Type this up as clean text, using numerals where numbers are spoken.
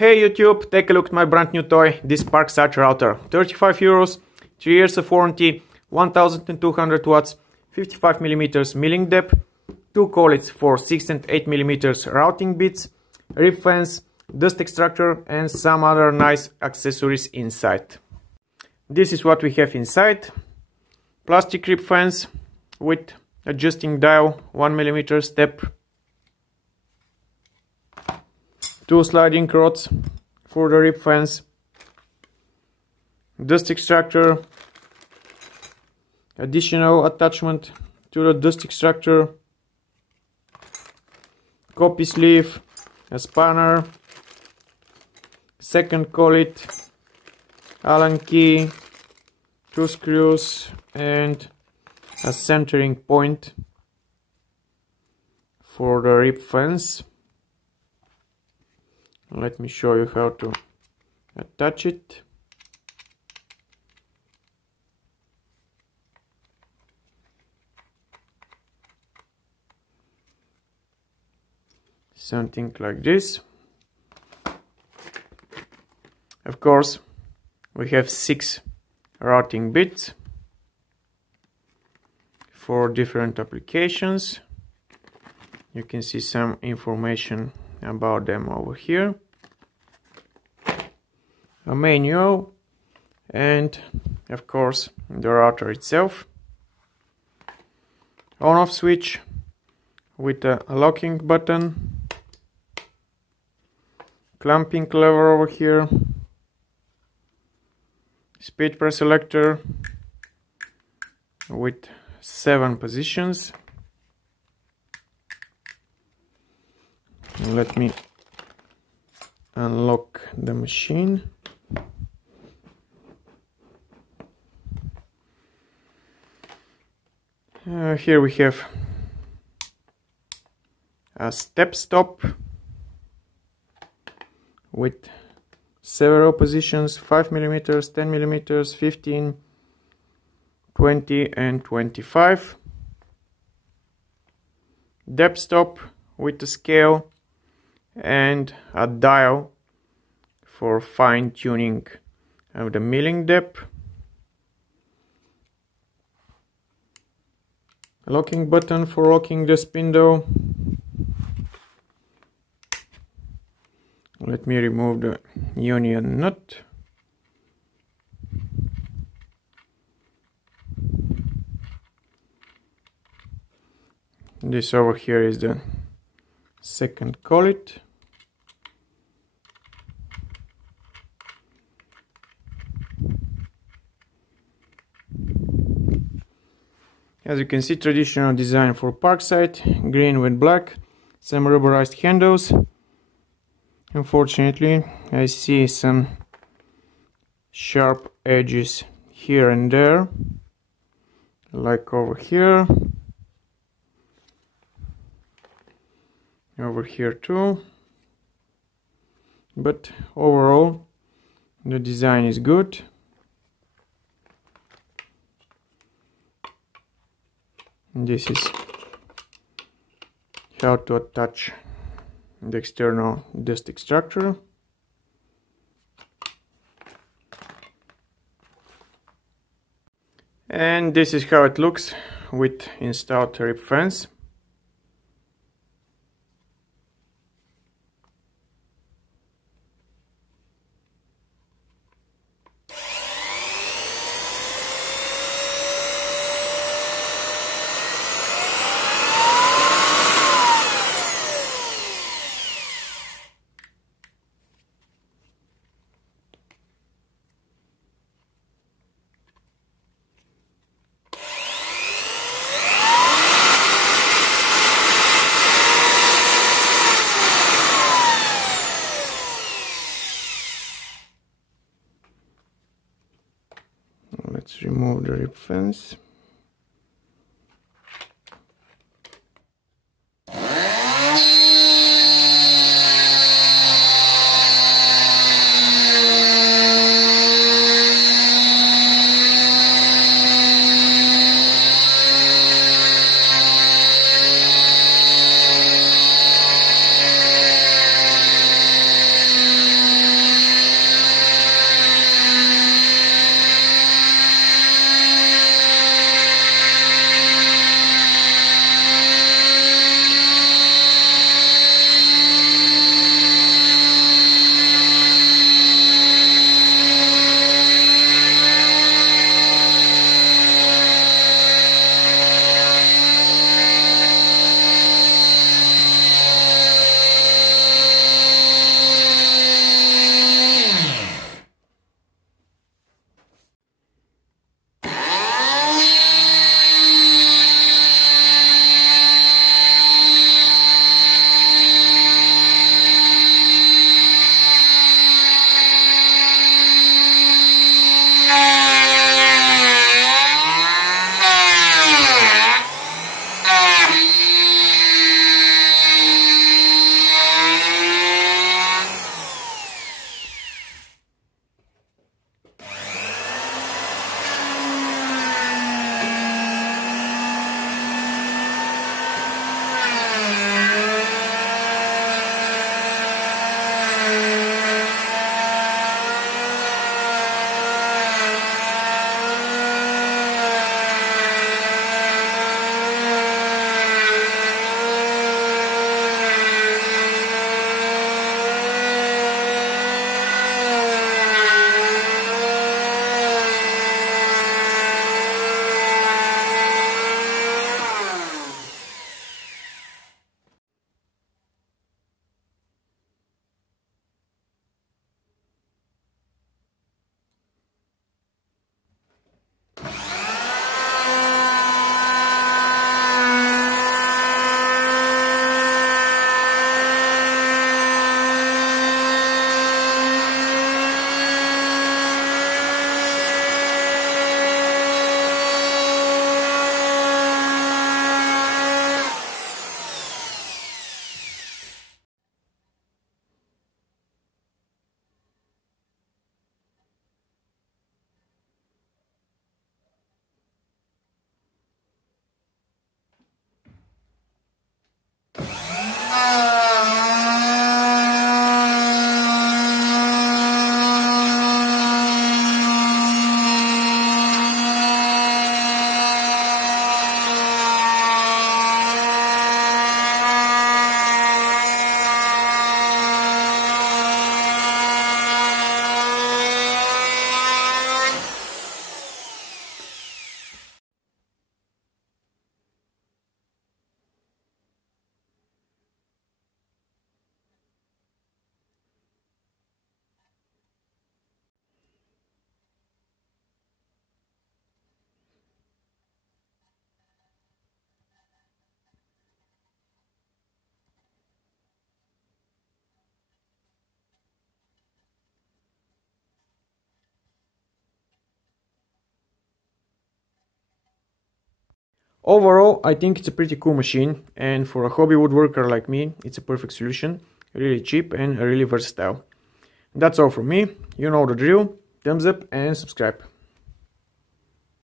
Hey YouTube, take a look at my brand new toy, this Parkside router. 35 euros, 3 years of warranty, 1200 watts, 55mm milling depth, 2 collets for 6 and 8mm routing bits, rib fence, dust extractor and some other nice accessories inside. This is what we have inside. Plastic rib fence with adjusting dial, 1mm step, 2 sliding rods for the rib fence, dust extractor, additional attachment to the dust extractor, copy sleeve, a spanner, second collet, Allen key, 2 screws and a centering point for the rib fence. Let me show you how to attach it. Something like this. Of course, we have 6 routing bits for different applications. You can see some information about them over here. A manual and of course the router itself. On-off switch with a locking button, clamping lever over here, speed preselector with 7 positions. Let me unlock the machine. Here we have a step stop with several positions, 5mm, 10mm, 15, 20 and 25. Depth stop with a scale and a dial for fine tuning of the milling depth. Locking button for locking the spindle. Let me remove the union nut. This over here is the second collet. As you can see, traditional design for Parkside, green with black, some rubberized handles. Unfortunately, I see some sharp edges here and there, like over here, over here too. But overall, the design is good. This is how to attach the external dust extractor. And this is how it looks with installed rib fence. Let's remove the rib fence. Overall, I think it's a pretty cool machine, and for a hobby woodworker like me, it's a perfect solution, really cheap and really versatile. That's all from me, you know the drill, thumbs up and subscribe.